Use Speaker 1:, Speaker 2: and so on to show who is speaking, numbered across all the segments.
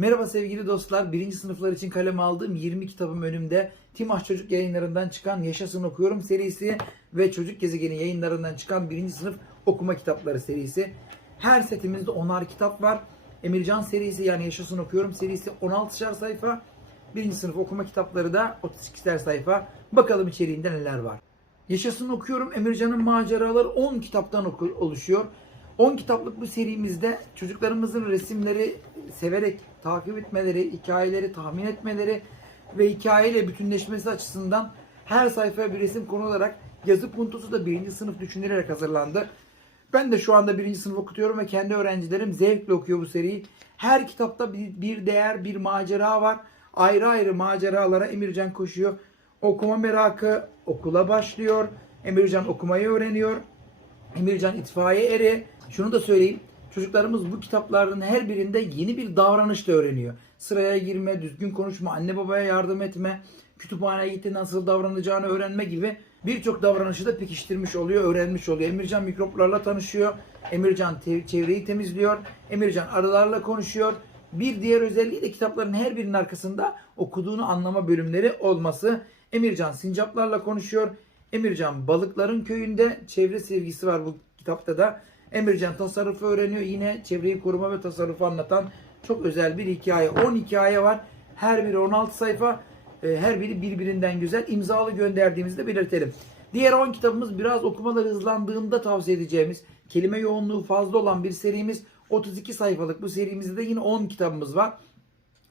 Speaker 1: Merhaba sevgili dostlar. Birinci sınıflar için kaleme aldığım 20 kitabım önümde. Timaş Çocuk yayınlarından çıkan Yaşasın Okuyorum serisi ve Çocuk Gezegeni yayınlarından çıkan birinci sınıf okuma kitapları serisi. Her setimizde 10'ar kitap var. Emircan serisi yani Yaşasın Okuyorum serisi 16'şer sayfa. Birinci sınıf okuma kitapları da 32'şer sayfa. Bakalım içeriğinde neler var. Yaşasın okuyorum. Emircan'ın maceraları 10 kitaptan oluşuyor. 10 kitaplık bu serimizde çocuklarımızın resimleri severek takip etmeleri, hikayeleri tahmin etmeleri ve hikayeyle bütünleşmesi açısından her sayfaya bir resim konu olarak yazı puntosu da birinci sınıf düşünülerek hazırlandı. Ben de şu anda birinci sınıf okutuyorum ve kendi öğrencilerim zevkle okuyor bu seriyi. Her kitapta bir, değer, bir macera var. Ayrı ayrı maceralara Emircan koşuyor. Okuma merakı okula başlıyor. Emircan okumayı öğreniyor. Emircan itfaiye eri. Şunu da söyleyeyim. Çocuklarımız bu kitapların her birinde yeni bir davranışla öğreniyor. Sıraya girme, düzgün konuşma, anne babaya yardım etme, kütüphaneye gitti nasıl davranacağını öğrenme gibi birçok davranışı da pekiştirmiş oluyor, öğrenmiş oluyor. Emircan mikroplarla tanışıyor. Emircan te- çevreyi temizliyor. Emircan arılarla konuşuyor. Bir diğer özelliği de kitapların her birinin arkasında okuduğunu anlama bölümleri olması. Emircan sincaplarla konuşuyor. Emircan balıkların köyünde çevre sevgisi var bu kitapta da. Emircan tasarrufu öğreniyor. Yine çevreyi koruma ve tasarrufu anlatan çok özel bir hikaye. 10 hikaye var. Her biri 16 sayfa. Ee, Her biri birbirinden güzel. İmzalı gönderdiğimizi de belirtelim. Diğer 10 kitabımız biraz okumaları hızlandığında tavsiye edeceğimiz, kelime yoğunluğu fazla olan bir serimiz. 32 sayfalık bu serimizde de yine 10 kitabımız var.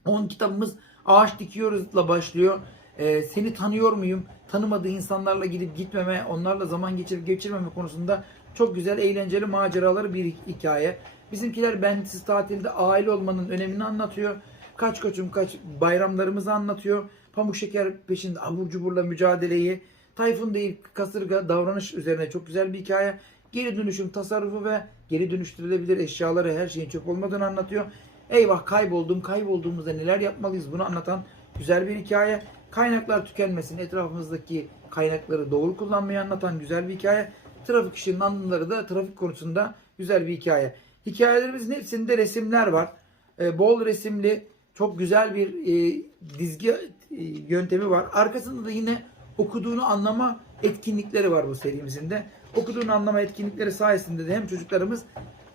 Speaker 1: 10 kitabımız Ağaç Dikiyoruz'la başlıyor. Ee, seni tanıyor muyum? Tanımadığı insanlarla gidip gitmeme, onlarla zaman geçirip geçirmeme konusunda çok güzel, eğlenceli maceraları bir hikaye. Bizimkiler bensiz tatilde aile olmanın önemini anlatıyor. Kaç koçum kaç bayramlarımızı anlatıyor. Pamuk şeker peşinde abur cuburla mücadeleyi. Tayfun değil kasırga davranış üzerine çok güzel bir hikaye. Geri dönüşüm tasarrufu ve geri dönüştürülebilir eşyaları her şeyin çöp olmadığını anlatıyor. Eyvah kayboldum, kaybolduğumuzda neler yapmalıyız bunu anlatan güzel bir hikaye. Kaynaklar tükenmesin, etrafımızdaki kaynakları doğru kullanmayı anlatan güzel bir hikaye. Trafik ışığının anıları da trafik konusunda güzel bir hikaye. Hikayelerimizin hepsinde resimler var. Ee, bol resimli, çok güzel bir e, dizgi e, yöntemi var. Arkasında da yine okuduğunu anlama etkinlikleri var bu serimizin de. Okuduğunu anlama etkinlikleri sayesinde de hem çocuklarımız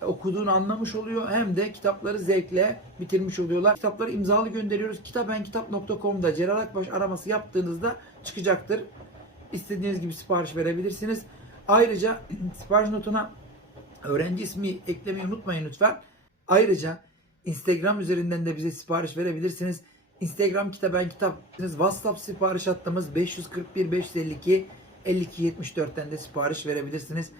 Speaker 1: okuduğunu anlamış oluyor hem de kitapları zevkle bitirmiş oluyorlar. Kitapları imzalı gönderiyoruz. kitabenkitap.com'da Celal Akbaş araması yaptığınızda çıkacaktır. İstediğiniz gibi sipariş verebilirsiniz. Ayrıca sipariş notuna öğrenci ismi eklemeyi unutmayın lütfen. Ayrıca Instagram üzerinden de bize sipariş verebilirsiniz. Instagram kitaben kitap. WhatsApp sipariş hattımız 541 552 52 74'ten de sipariş verebilirsiniz.